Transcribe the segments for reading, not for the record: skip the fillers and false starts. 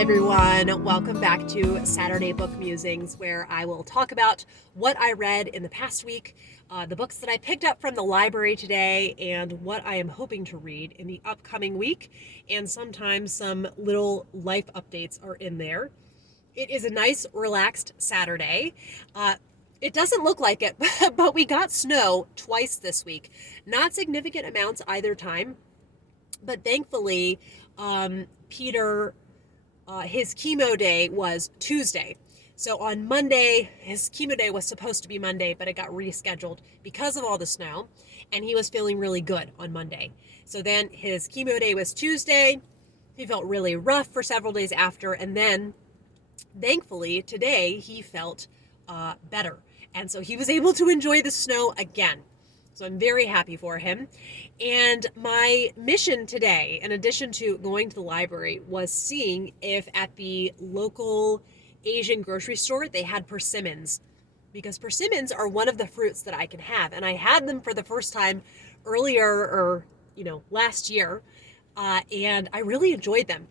Hi everyone, welcome back to Saturday Book Musings, where I will talk about what I read in the past week, the books that I picked up from the library today, and what I am hoping to read in the upcoming week, and sometimes some little life updates are in there. It is a nice, relaxed Saturday. It doesn't look like it, but we got snow twice this week. Not significant amounts either time, but thankfully, Peter his chemo day was Tuesday. So on Monday, his chemo day was supposed to be Monday, but it got rescheduled because of all the snow, and he was feeling really good on Monday. So then his chemo day was Tuesday. He felt really rough for several days after, and then thankfully today he felt better. And so he was able to enjoy the snow again. So I'm very happy for him. And my mission today, in addition to going to the library, was seeing if at the local Asian grocery store they had persimmons. Because persimmons are one of the fruits that I can have. And I had them for the first time earlier, or, last year. And I really enjoyed them.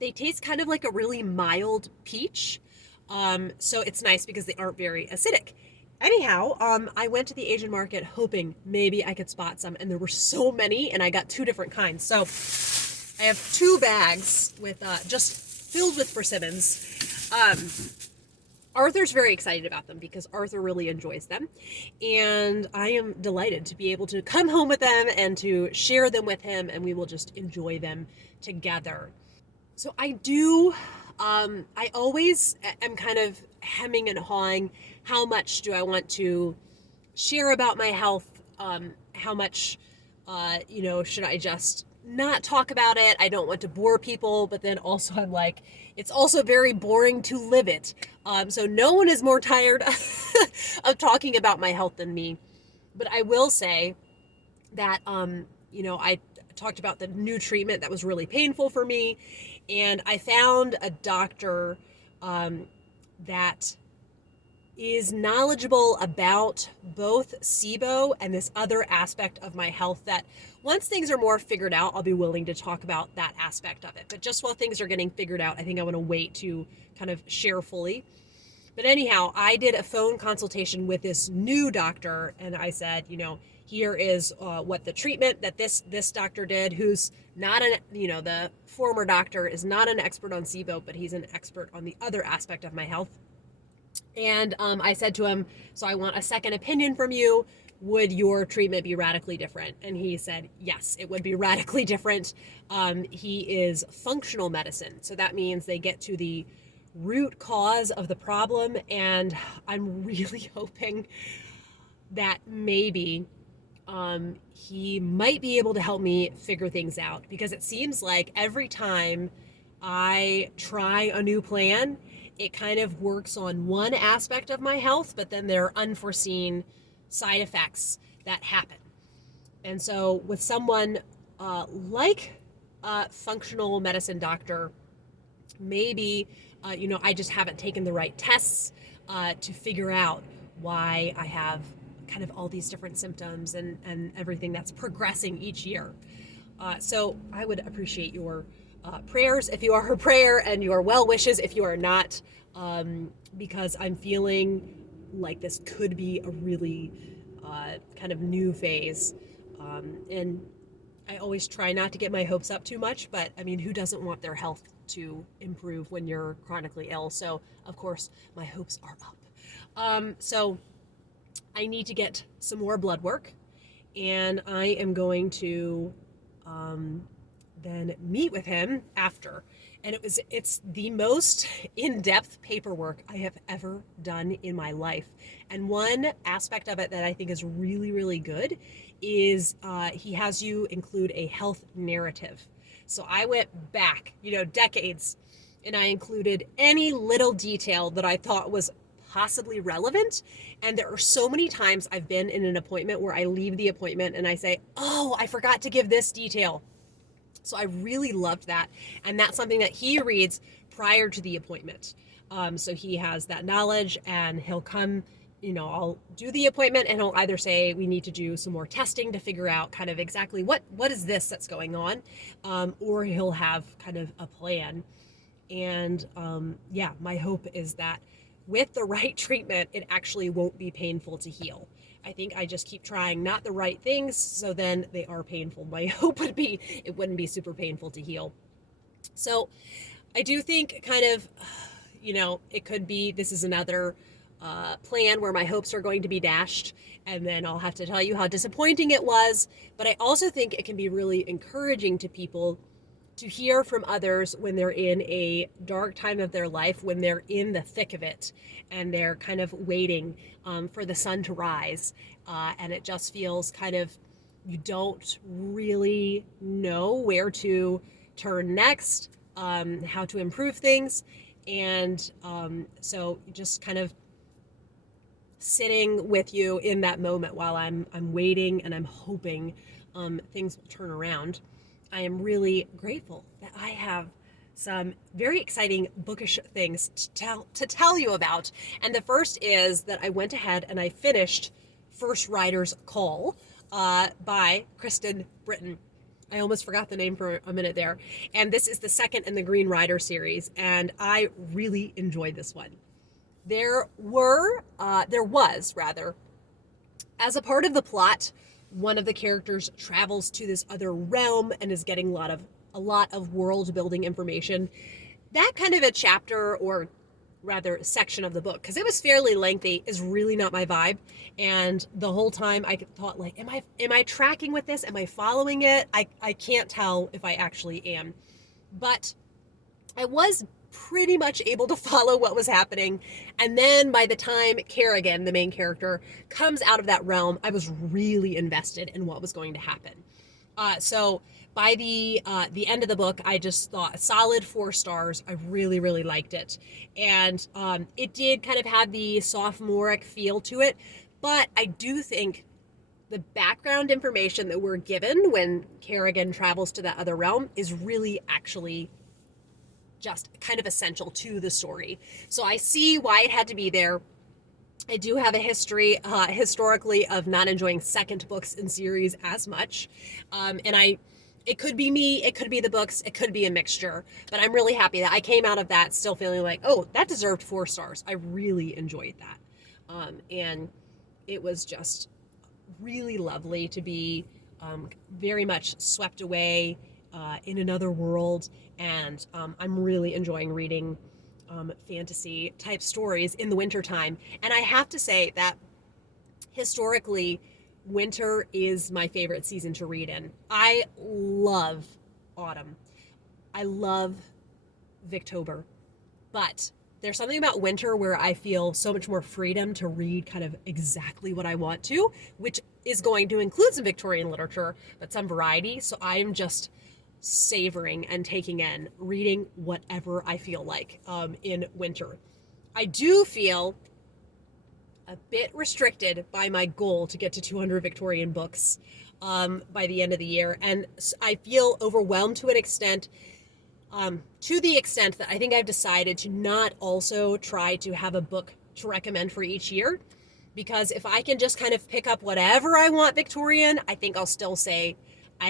They taste kind of like a really mild peach. So it's nice because they aren't very acidic. Anyhow, I went to the Asian market hoping maybe I could spot some, and there were so many, and I got two different kinds. So I have two bags with just filled with persimmons. Arthur's very excited about them because Arthur really enjoys them, and I am delighted to be able to come home with them and to share them with him, and we will just enjoy them together. So I always am kind of hemming and hawing. How much do I want to share about my health? How much, should I just not talk about it? I don't want to bore people, but then also I'm like, it's also very boring to live it. So no one is more tired of talking about my health than me. But I will say that, I talked about the new treatment that was really painful for me, and I found a doctor that is knowledgeable about both SIBO and this other aspect of my health that once things are more figured out, I'll be willing to talk about that aspect of it. But just while things are getting figured out, I think I want to wait to kind of share fully. But anyhow, I did a phone consultation with this new doctor, and I said, here is what the treatment that this doctor did, who's not the former doctor is not an expert on SIBO, but he's an expert on the other aspect of my health. And I said to him, so I want a second opinion from you. Would your treatment be radically different? And he said, yes, it would be radically different. He is functional medicine. So that means they get to the root cause of the problem. And I'm really hoping that maybe he might be able to help me figure things out, because it seems like every time I try a new plan, it kind of works on one aspect of my health, but then there are unforeseen side effects that happen. And so with someone like a functional medicine doctor, maybe, I just haven't taken the right tests to figure out why I have kind of all these different symptoms and everything that's progressing each year. So I would appreciate your prayers if you are her prayer, and your well wishes if you are not, because I'm feeling like this could be a really kind of new phase. And I always try not to get my hopes up too much, but I mean, who doesn't want their health to improve when you're chronically ill? So of course my hopes are up. So I need to get some more blood work, and I am going to then meet with him after. And it's the most in-depth paperwork I have ever done in my life. And one aspect of it that I think is really, really good is he has you include a health narrative. So I went back, decades, and I included any little detail that I thought was possibly relevant. And there are so many times I've been in an appointment where I leave the appointment and I say, oh, I forgot to give this detail. So I really loved that. And that's something that he reads prior to the appointment. So he has that knowledge, and he'll come, I'll do the appointment, and he'll either say we need to do some more testing to figure out kind of exactly what is this that's going on, or he'll have kind of a plan. And yeah, my hope is that with the right treatment, it actually won't be painful to heal. I think I just keep trying not the right things, so then they are painful. My hope would be it wouldn't be super painful to heal. So I do think kind of, it could be this is another plan where my hopes are going to be dashed, and then I'll have to tell you how disappointing it was. But I also think it can be really encouraging to people to hear from others when they're in a dark time of their life, when they're in the thick of it and they're kind of waiting for the sun to rise. And it just feels kind of, you don't really know where to turn next, how to improve things. And so just kind of sitting with you in that moment while I'm waiting and I'm hoping things will turn around. I am really grateful that I have some very exciting bookish things to tell you about. And the first is that I went ahead and I finished First Writer's Call by Kristen Britton. I almost forgot the name for a minute there. And this is the second in the Green Rider series, and I really enjoyed this one. There was, as a part of the plot, one of the characters travels to this other realm and is getting a lot of world building information. That kind of a chapter, or rather section of the book, because it was fairly lengthy, is really not my vibe. And the whole time I thought, like, am I tracking with this? Am I following it? I can't tell if I actually am. But I was pretty much able to follow what was happening. And then by the time Kerrigan, the main character, comes out of that realm, I was really invested in what was going to happen. So by the end of the book, I just thought a solid 4 stars. I really, really liked it. And it did kind of have the sophomoric feel to it. But I do think the background information that we're given when Kerrigan travels to that other realm is really actually just kind of essential to the story. So I see why it had to be there. I do have a history, historically, of not enjoying second books in series as much. It could be me, it could be the books, it could be a mixture. But I'm really happy that I came out of that still feeling like, oh, that deserved 4 stars. I really enjoyed that. And it was just really lovely to be very much swept away in another world. And I'm really enjoying reading fantasy type stories in the wintertime. And I have to say that historically, winter is my favorite season to read in. I love autumn. I love Victober. But there's something about winter where I feel so much more freedom to read kind of exactly what I want to, which is going to include some Victorian literature, but some variety. So I'm just savoring and taking in reading whatever I feel like in winter. I do feel a bit restricted by my goal to get to 200 Victorian books by the end of the year, and I feel overwhelmed to an extent, to the extent that I think I've decided to not also try to have a book to recommend for each year, because if I can just kind of pick up whatever I want Victorian, I think I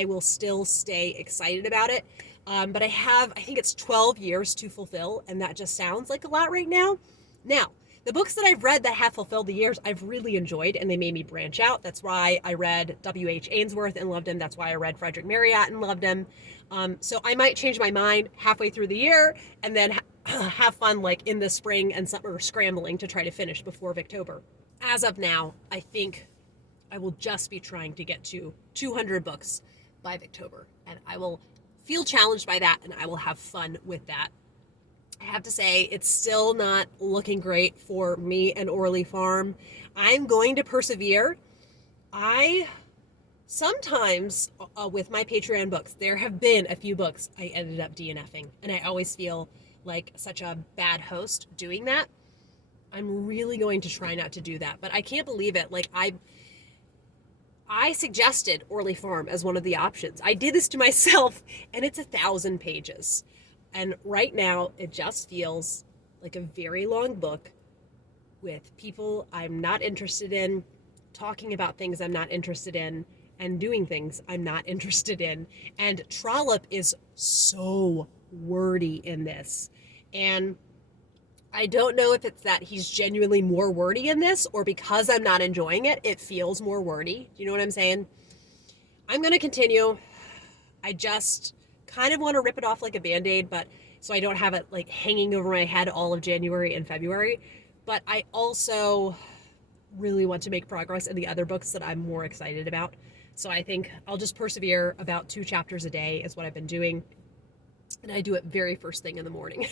will still stay excited about it. But I think it's 12 years to fulfill, and that just sounds like a lot right now. Now, the books that I've read that have fulfilled the years, I've really enjoyed, and they made me branch out. That's why I read W.H. Ainsworth and loved him. That's why I read Frederick Marryat and loved him. So I might change my mind halfway through the year and then have fun like in the spring and summer scrambling to try to finish before Victober. As of now, I think I will just be trying to get to 200 books by Victober, and I will feel challenged by that, and I will have fun with that. I have to say, it's still not looking great for me and Orly Farm. I'm going to persevere. I sometimes, with my Patreon books, there have been a few books I ended up DNFing, and I always feel like such a bad host doing that. I'm really going to try not to do that, but I can't believe it. Like, I suggested Orly Farm as one of the options. I did this to myself, and it's 1,000 pages. And right now, it just feels like a very long book with people I'm not interested in, talking about things I'm not interested in, and doing things I'm not interested in. And Trollope is so wordy in this. And I don't know if it's that he's genuinely more wordy in this, or because I'm not enjoying it, it feels more wordy. Do you know what I'm saying? I'm going to continue. I just kind of want to rip it off like a Band-Aid, but so I don't have it like hanging over my head all of January and February. But I also really want to make progress in the other books that I'm more excited about. So I think I'll just persevere. About 2 chapters a day is what I've been doing. And I do it very first thing in the morning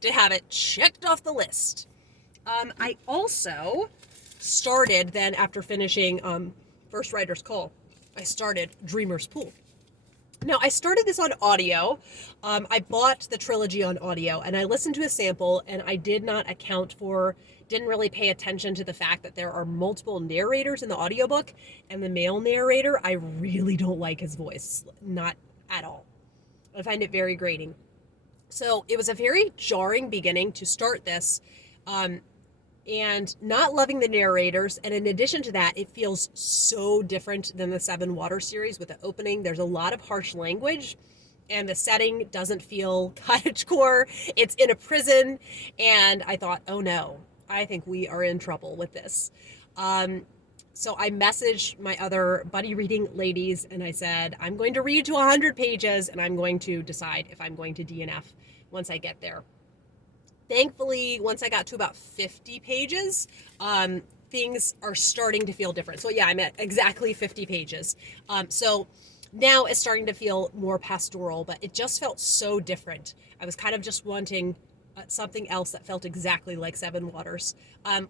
to have it checked off the list. I also started then, after finishing First Writer's Call, I started Dreamer's Pool. Now, I started this on audio. I bought the trilogy on audio, and I listened to a sample, and I did not didn't really pay attention to the fact that there are multiple narrators in the audiobook, and the male narrator, I really don't like his voice. Not at all. I find it very grating. So it was a very jarring beginning to start this, and not loving the narrators. And in addition to that, it feels so different than the Seven Waters series with the opening. There's a lot of harsh language, and the setting doesn't feel cottagecore. It's in a prison, and I thought, oh no, I think we are in trouble with this. So I messaged my other buddy reading ladies, and I said, I'm going to read to 100 pages, and I'm going to decide if I'm going to DNF once I get there. Thankfully, once I got to about 50 pages, things are starting to feel different. So yeah, I'm at exactly 50 pages. So now it's starting to feel more pastoral, but it just felt so different. I was kind of just wanting something else that felt exactly like Seven Waters,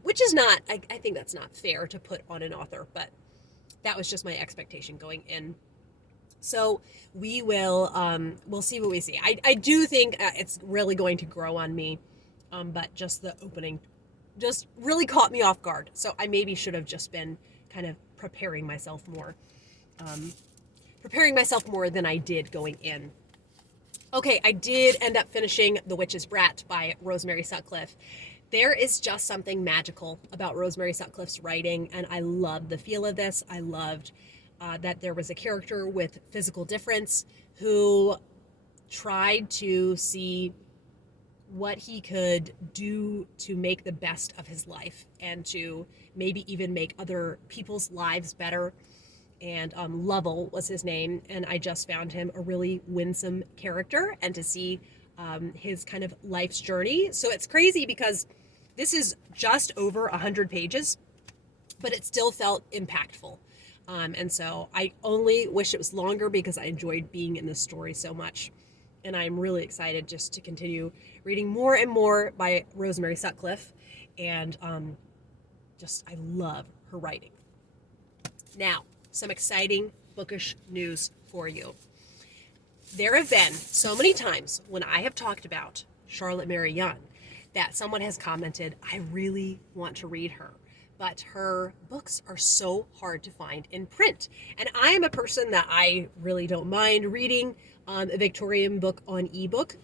which is not, I think that's not fair to put on an author, but that was just my expectation going in. So we will, we'll see what we see. I do think it's really going to grow on me, but just the opening just really caught me off guard. So I maybe should have just been kind of preparing myself more than I did going in. Okay, I did end up finishing The Witch's Brat by Rosemary Sutcliff. There is just something magical about Rosemary Sutcliff's writing, and I loved the feel of this. I loved that there was a character with physical difference who tried to see what he could do to make the best of his life and to maybe even make other people's lives better. And Lovell was his name, and I just found him a really winsome character, and to see his kind of life's journey. So it's crazy because this is just over 100 pages, but it still felt impactful. And so I only wish it was longer because I enjoyed being in this story so much. And I'm really excited just to continue reading more and more by Rosemary Sutcliff. And I love her writing. Now, some exciting bookish news for you. There have been so many times when I have talked about Charlotte Mary Yonge that someone has commented, I really want to read her, but her books are so hard to find in print. And I am a person that I really don't mind reading a Victorian book on ebook.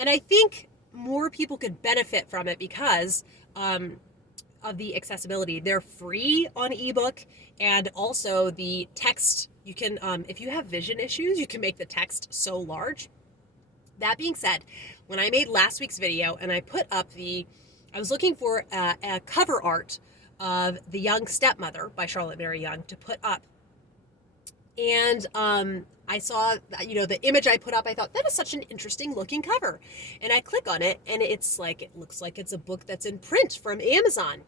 And I think more people could benefit from it because of the accessibility. They're free on ebook, and also the text, you can, if you have vision issues, you can make the text so large. That being said, when I made last week's video and I put up I was looking for a cover art of The Young Stepmother by Charlotte Mary Yonge to put up. And I saw, the image I put up, I thought, that is such an interesting looking cover. And I click on it, and it looks like it's a book that's in print from Amazon.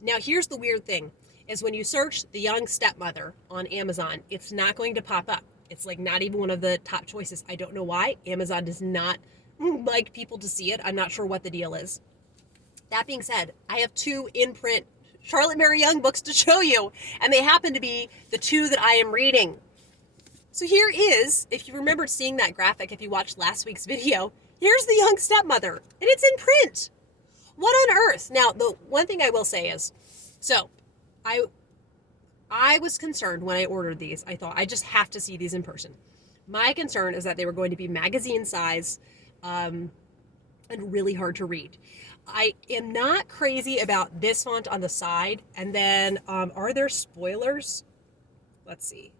Now, here's the weird thing, is when you search The Young Stepmother on Amazon, it's not going to pop up. It's like not even one of the top choices. I don't know why. Amazon does not like people to see it. I'm not sure what the deal is. That being said, I have 2 in print Charlotte Mary Yonge books to show you, and they happen to be the 2 that I am reading. So here is, if you remembered seeing that graphic, if you watched last week's video, here's The Young Stepmother, and it's in print. What on earth? Now, the one thing I will say is, so I was concerned when I ordered these. I thought, I just have to see these in person. My concern is that they were going to be magazine size and really hard to read. I am not crazy about this font on the side. And then, are there spoilers? Let's see.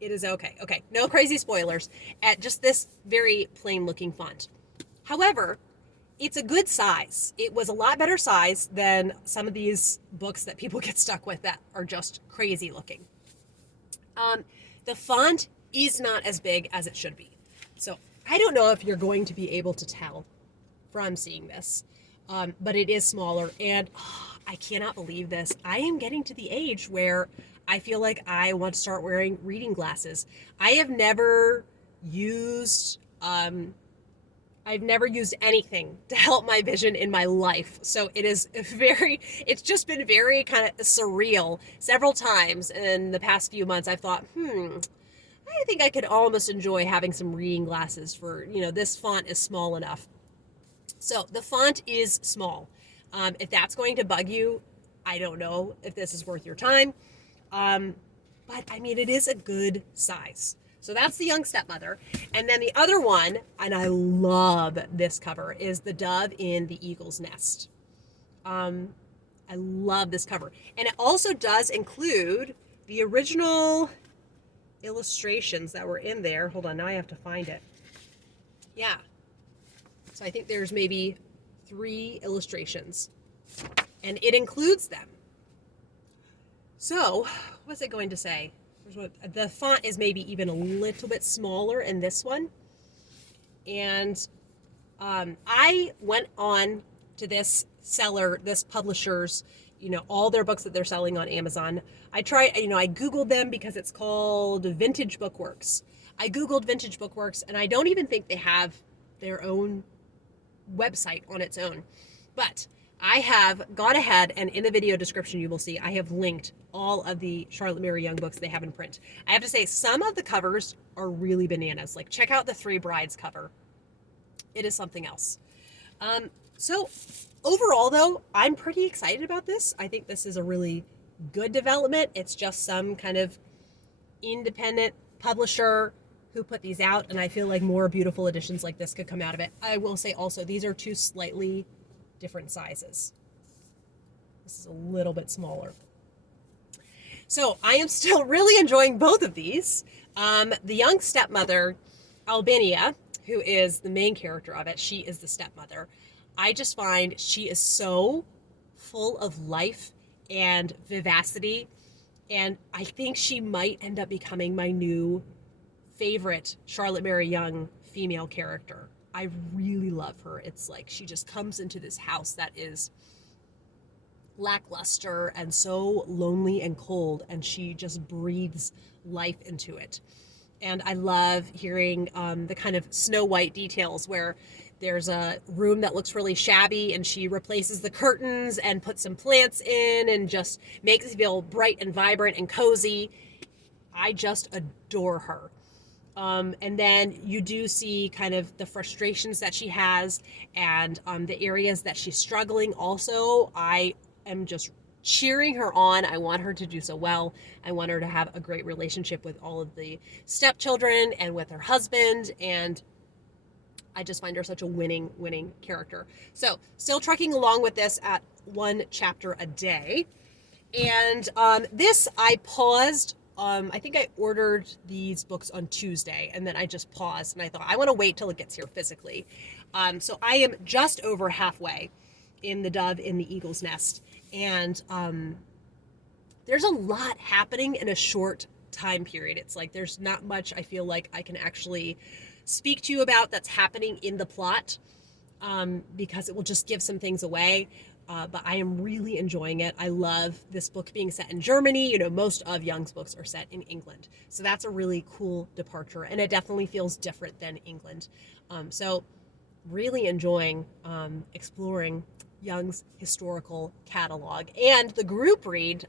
It is okay. Okay, no crazy spoilers at just this very plain looking font. However, it's a good size. It was a lot better size than some of these books that people get stuck with that are just crazy looking. The font is not as big as it should be. So I don't know if you're going to be able to tell from seeing this, but it is smaller. And I cannot believe this. I am getting to the age where I feel like I want to start wearing reading glasses. I've never used anything to help my vision in my life. So it's just been very kind of surreal. Several times in the past few months, I've thought, I think I could almost enjoy having some reading glasses for, this font is small enough. So the font is small. If that's going to bug you, I don't know if this is worth your time. But I mean, it is a good size. So that's the Young Stepmother. And then the other one, and I love this cover, is The Dove in the Eagle's Nest. I love this cover. And it also does include the original illustrations that were in there. Hold on, now I have to find it. Yeah. So I think there's maybe 3 illustrations. And it includes them. So, what's it going to say? The font is maybe even a little bit smaller in this one. And I went on to this seller, this publisher's, all their books that they're selling on Amazon. I Googled them because it's called Vintage Bookworks. I Googled Vintage Bookworks, and I don't even think they have their own website on its own. But I have gone ahead, and in the video description you will see I have linked all of the Charlotte Mary Yonge books they have in print. I have to say, some of the covers are really bananas. Like, check out the 3 Brides cover. It is something else. So overall, though, I'm pretty excited about this. I think this is a really good development. It's just some kind of independent publisher who put these out, and I feel like more beautiful editions like this could come out of it. I will say also, these are 2 slightly different sizes. This is a little bit smaller. So I am still really enjoying both of these. The Young Stepmother, Albinia, who is the main character of it, she is the stepmother. I just find she is so full of life and vivacity, and I think she might end up becoming my new favorite Charlotte Mary Yonge female character. I really love her. It's like she just comes into this house that is lackluster and so lonely and cold, and she just breathes life into it. And I love hearing the kind of Snow White details where there's a room that looks really shabby and she replaces the curtains and puts some plants in and just makes it feel bright and vibrant and cozy. I just adore her. And then you do see kind of the frustrations that she has and the areas that she's struggling also. I am just cheering her on. I want her to do so well. I want her to have a great relationship with all of the stepchildren and with her husband, and I just find her such a winning character. So still trucking along with this at 1 chapter a day. And this I paused. I think I ordered these books on Tuesday, and then I just paused, and I thought, I want to wait till it gets here physically. So I am just over halfway in The Dove in the Eagle's Nest. And there's a lot happening in a short time period. It's like there's not much I feel like I can actually speak to you about that's happening in the plot, because it will just give some things away. But I am really enjoying it. I love this book being set in Germany. Most of Young's books are set in England. So that's a really cool departure, and it definitely feels different than England. So really enjoying exploring Young's historical catalog. And the group read,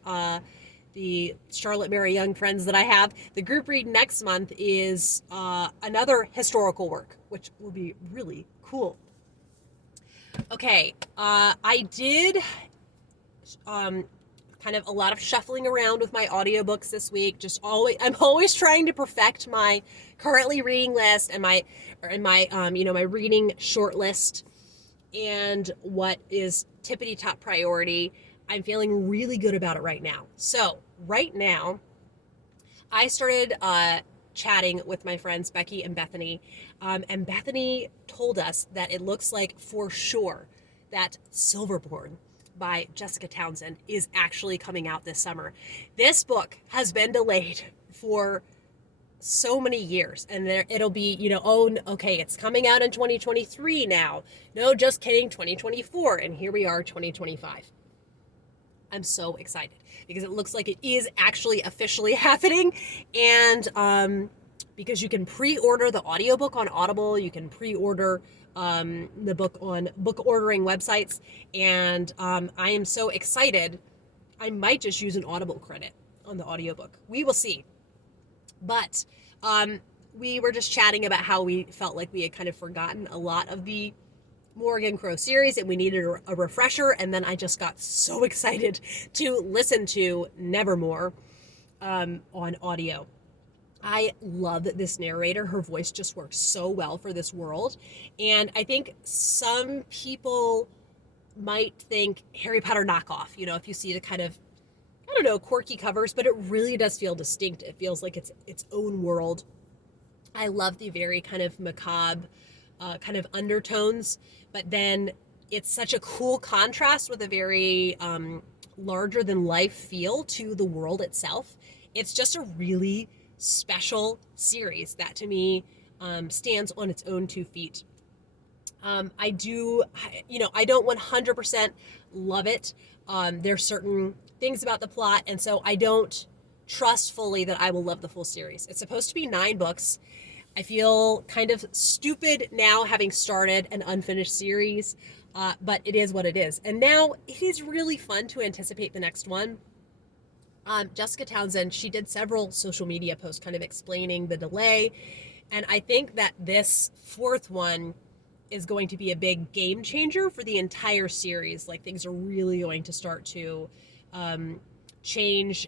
the Charlotte Mary Yonge friends that I have, the group read next month is another historical work, which will be really cool. Okay, I did kind of a lot of shuffling around with my audiobooks this week. I'm always trying to perfect my currently reading list and my reading short list and what is tippity top priority. I'm feeling really good about it right now. So right now, I started chatting with my friends Becky and Bethany, and Bethany told us that it looks like for sure that Silverborn by Jessica Townsend is actually coming out this summer. This book has been delayed for so many years, and it'll be, oh, okay, it's coming out in 2023 now. No, just kidding, 2024, and here we are, 2025. I'm so excited because it looks like it is actually officially happening, and because you can pre-order the audiobook on Audible, you can pre-order the book on book ordering websites, and I am so excited. I might just use an Audible credit on the audiobook. We will see. But we were just chatting about how we felt like we had kind of forgotten a lot of the Morgan Crow series and we needed a refresher, and then I just got so excited to listen to Nevermoor on audio. I love this narrator. Her voice just works so well for this world, and I think some people might think Harry Potter knockoff, if you see the kind of, I don't know, quirky covers, but it really does feel distinct. It feels like it's its own world. I love the very kind of macabre kind of undertones, but then it's such a cool contrast with a very larger than life feel to the world itself. It's just a really special series that to me stands on its own 2 feet. I don't 100% love it. There's certain things about the plot, and so I don't trust fully that I will love the full series. It's supposed to be 9 books. I feel kind of stupid now having started an unfinished series, but it is what it is. And now it is really fun to anticipate the next one. Jessica Townsend, she did several social media posts kind of explaining the delay, and I think that this 4th one is going to be a big game changer for the entire series. Like, things are really going to start to change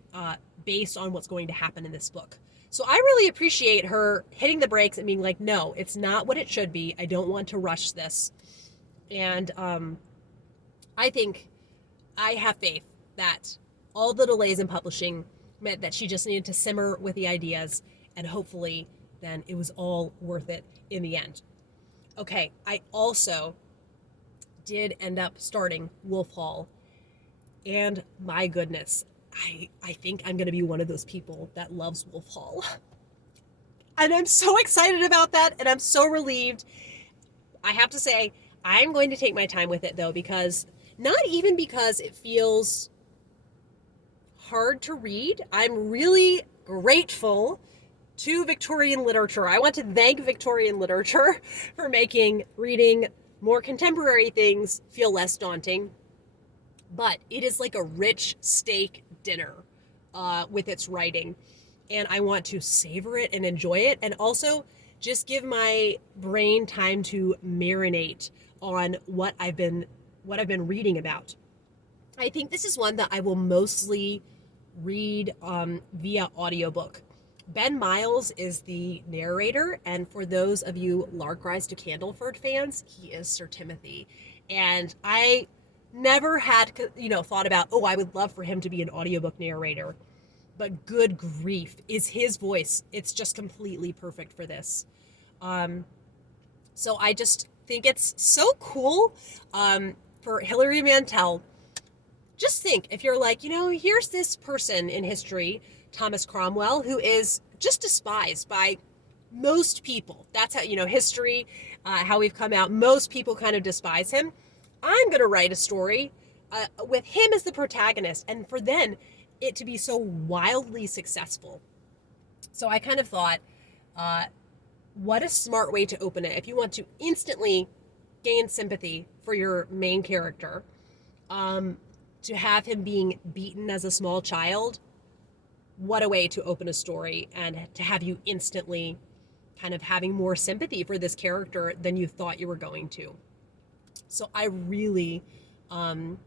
based on what's going to happen in this book. So I really appreciate her hitting the brakes and being like, no, it's not what it should be. I don't want to rush this. And I think I have faith that all the delays in publishing meant that she just needed to simmer with the ideas, and hopefully then it was all worth it in the end. Okay, I also did end up starting Wolf Hall, and my goodness, I think I'm going to be one of those people that loves Wolf Hall. And I'm so excited about that, and I'm so relieved. I have to say, I'm going to take my time with it, though, because not even because it feels hard to read. I'm really grateful to Victorian literature. I want to thank Victorian literature for making reading more contemporary things feel less daunting. But it is like a rich steak dinner with its writing, and I want to savor it and enjoy it, and also just give my brain time to marinate on what I've been reading about. I think this is one that I will mostly read via audiobook. Ben Miles is the narrator, and for those of you Lark Rise to Candleford fans, he is Sir Timothy. And I never had, thought about, I would love for him to be an audiobook narrator. But good grief, is his voice, it's just completely perfect for this. So I just think it's so cool for Hilary Mantel. Just think, if you're like, here's this person in history, Thomas Cromwell, who is just despised by most people. That's how, history, how we've come out. Most people kind of despise him. I'm going to write a story with him as the protagonist, and for then it to be so wildly successful. So I kind of thought, what a smart way to open it. If you want to instantly gain sympathy for your main character, to have him being beaten as a small child, what a way to open a story, and to have you instantly kind of having more sympathy for this character than you thought you were going to. So I really, I'm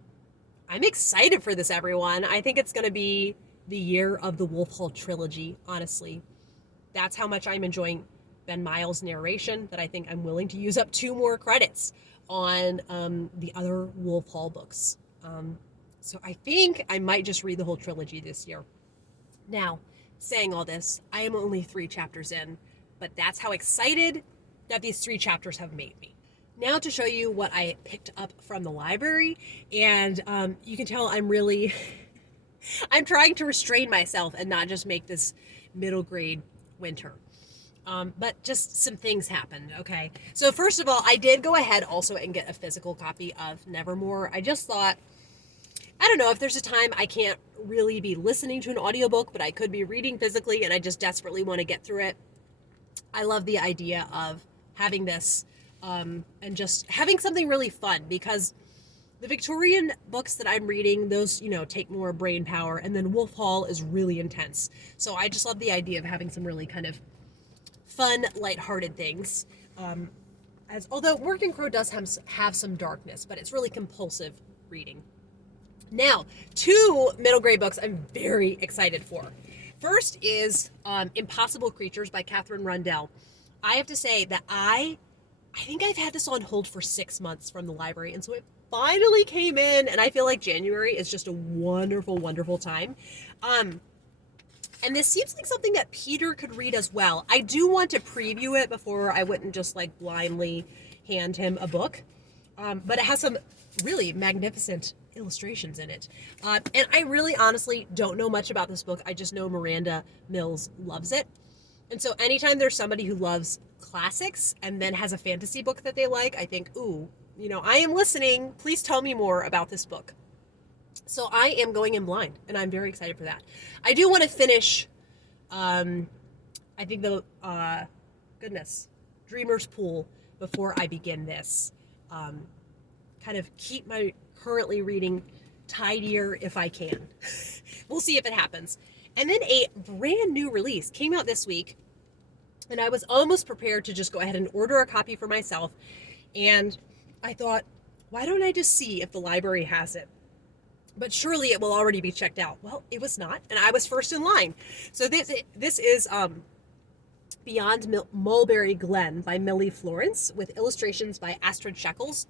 excited for this, everyone. I think it's going to be the year of the Wolf Hall trilogy, honestly. That's how much I'm enjoying Ben Miles' narration, that I think I'm willing to use up 2 more credits on the other Wolf Hall books. So I think I might just read the whole trilogy this year. Now, saying all this, I am only 3 chapters in, but that's how excited that these 3 chapters have made me. Now to show you what I picked up from the library, and you can tell I'm really, I'm trying to restrain myself and not just make this middle grade winter. But just some things happened, okay? So first of all, I did go ahead also and get a physical copy of Nevermoor. I just thought, I don't know, if there's a time I can't really be listening to an audiobook, but I could be reading physically and I just desperately want to get through it. I love the idea of having this and just having something really fun, because the Victorian books that I'm reading, those, take more brain power, and then Wolf Hall is really intense. So I just love the idea of having some really kind of fun, lighthearted things. Although Working Crow does have some darkness, but it's really compulsive reading. Now, 2 middle grade books I'm very excited for. First is Impossible Creatures by Katherine Rundell. I have to say that I think I've had this on hold for 6 months from the library, and so it finally came in, and I feel like January is just a wonderful, wonderful time. And this seems like something that Peter could read as well. I do want to preview it before I wouldn't just blindly hand him a book. But it has some really magnificent illustrations in it. And I really honestly don't know much about this book. I just know Miranda Mills loves it. And so anytime there's somebody who loves classics and then has a fantasy book that they like, I think, ooh, I am listening. Please tell me more about this book. So I am going in blind, and I'm very excited for that. I do want to finish, I think Dreamer's Pool before I begin this. Kind of keep my currently reading tidier if I can. We'll see if it happens. And then a brand new release came out this week, and I was almost prepared to just go ahead and order a copy for myself. And I thought, why don't I just see if the library has it? But surely it will already be checked out. Well, it was not, and I was first in line. So this is Beyond Mulberry, Glen by Millie Florence, with illustrations by Astrid Shekels.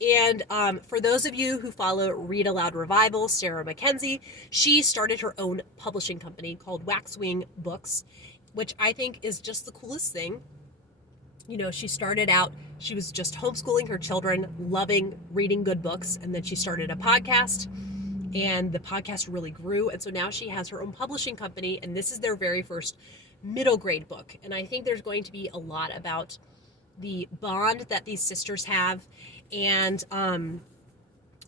And for those of you who follow Read Aloud Revival, Sarah Mackenzie, she started her own publishing company called Waxwing Books, which I think is just the coolest thing. She started out, she was just homeschooling her children, loving reading good books, and then she started a podcast, and the podcast really grew, and so now she has her own publishing company, and this is their very first middle grade book. And I think there's going to be a lot about the bond that these sisters have, and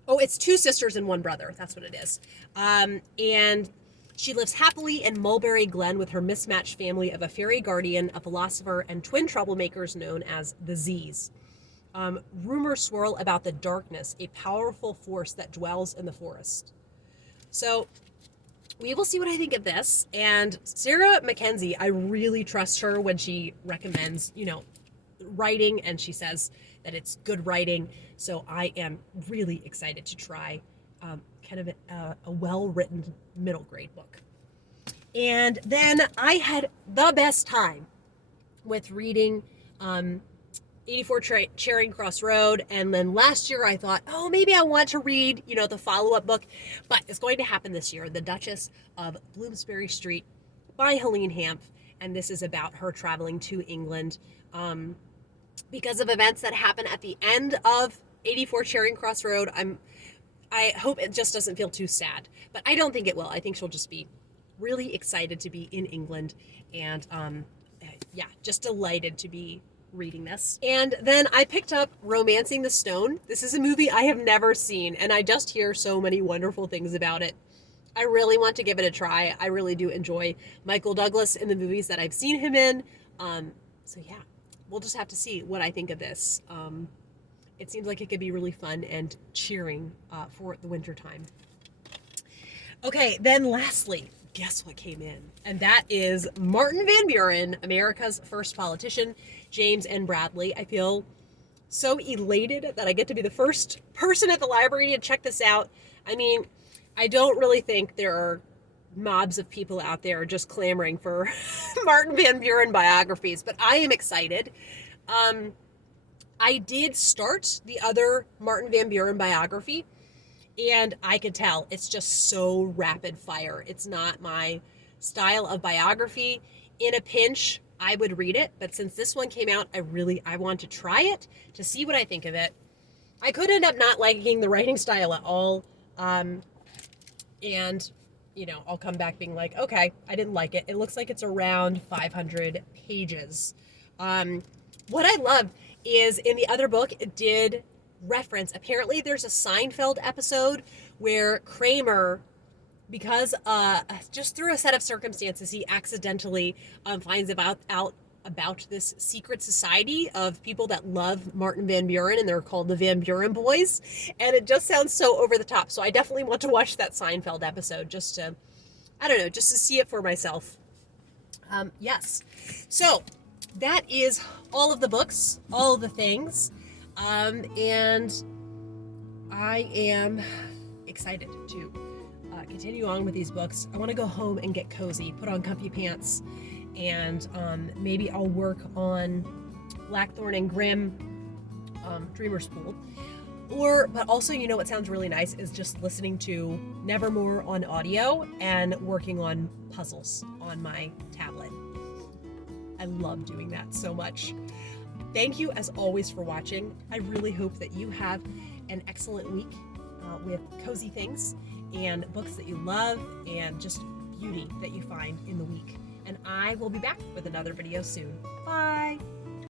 it's 2 sisters and 1 brother, that's what it is. And she lives happily in Mulberry Glen with her mismatched family of a fairy guardian, a philosopher, and twin troublemakers known as the Z's. Rumors swirl about the darkness, a powerful force that dwells in the forest. So we will see what I think of this. And Sarah Mackenzie, I really trust her when she recommends, writing, and she says that it's good writing. So I am really excited to try kind of a well-written middle grade book. And then I had the best time with reading 84 Charing Cross Road. And then last year I thought, maybe I want to read, the follow-up book. But it's going to happen this year, The Duchess of Bloomsbury Street by Helene Hanff. And this is about her traveling to England because of events that happen at the end of 84 Charing Cross Road. I hope it just doesn't feel too sad, but I don't think it will. I think she'll just be really excited to be in England, and just delighted to be reading this. And then I picked up Romancing the Stone. This is a movie I have never seen, and I just hear so many wonderful things about it. I really want to give it a try. I really do enjoy Michael Douglas in the movies that I've seen him in. We'll just have to see what I think of this. It seems like it could be really fun and cheering for the winter time. Okay, then lastly, guess what came in? And that is Martin Van Buren, America's First Politician, James and Bradley. I feel so elated that I get to be the first person at the library to check this out. I mean, I don't really think there are mobs of people out there just clamoring for Martin Van Buren biographies, but I am excited. I did start the other Martin Van Buren biography, and I could tell it's just so rapid fire. It's not my style of biography. In a pinch, I would read it, but since this one came out, I want to try it to see what I think of it. I could end up not liking the writing style at all, and I'll come back being like, okay, I didn't like it. It looks like it's around 500 pages. What I love is in the other book, it did reference, apparently there's a Seinfeld episode where Kramer, because just through a set of circumstances, he accidentally finds out about this secret society of people that love Martin Van Buren, and they're called the Van Buren Boys, and it just sounds so over the top. So I definitely want to watch that Seinfeld episode just to see it for myself. Yes. So that is all of the books, all of the things, and I am excited to continue on with these books. I want to go home and get cozy, put on comfy pants, and maybe I'll work on Blackthorn and Grimm, Dreamer's Pool. But also, what sounds really nice is just listening to Nevermoor on audio and working on puzzles on my tablet. I love doing that so much. Thank you, as always, for watching. I really hope that you have an excellent week with cozy things and books that you love and just beauty that you find in the week. And I will be back with another video soon. Bye!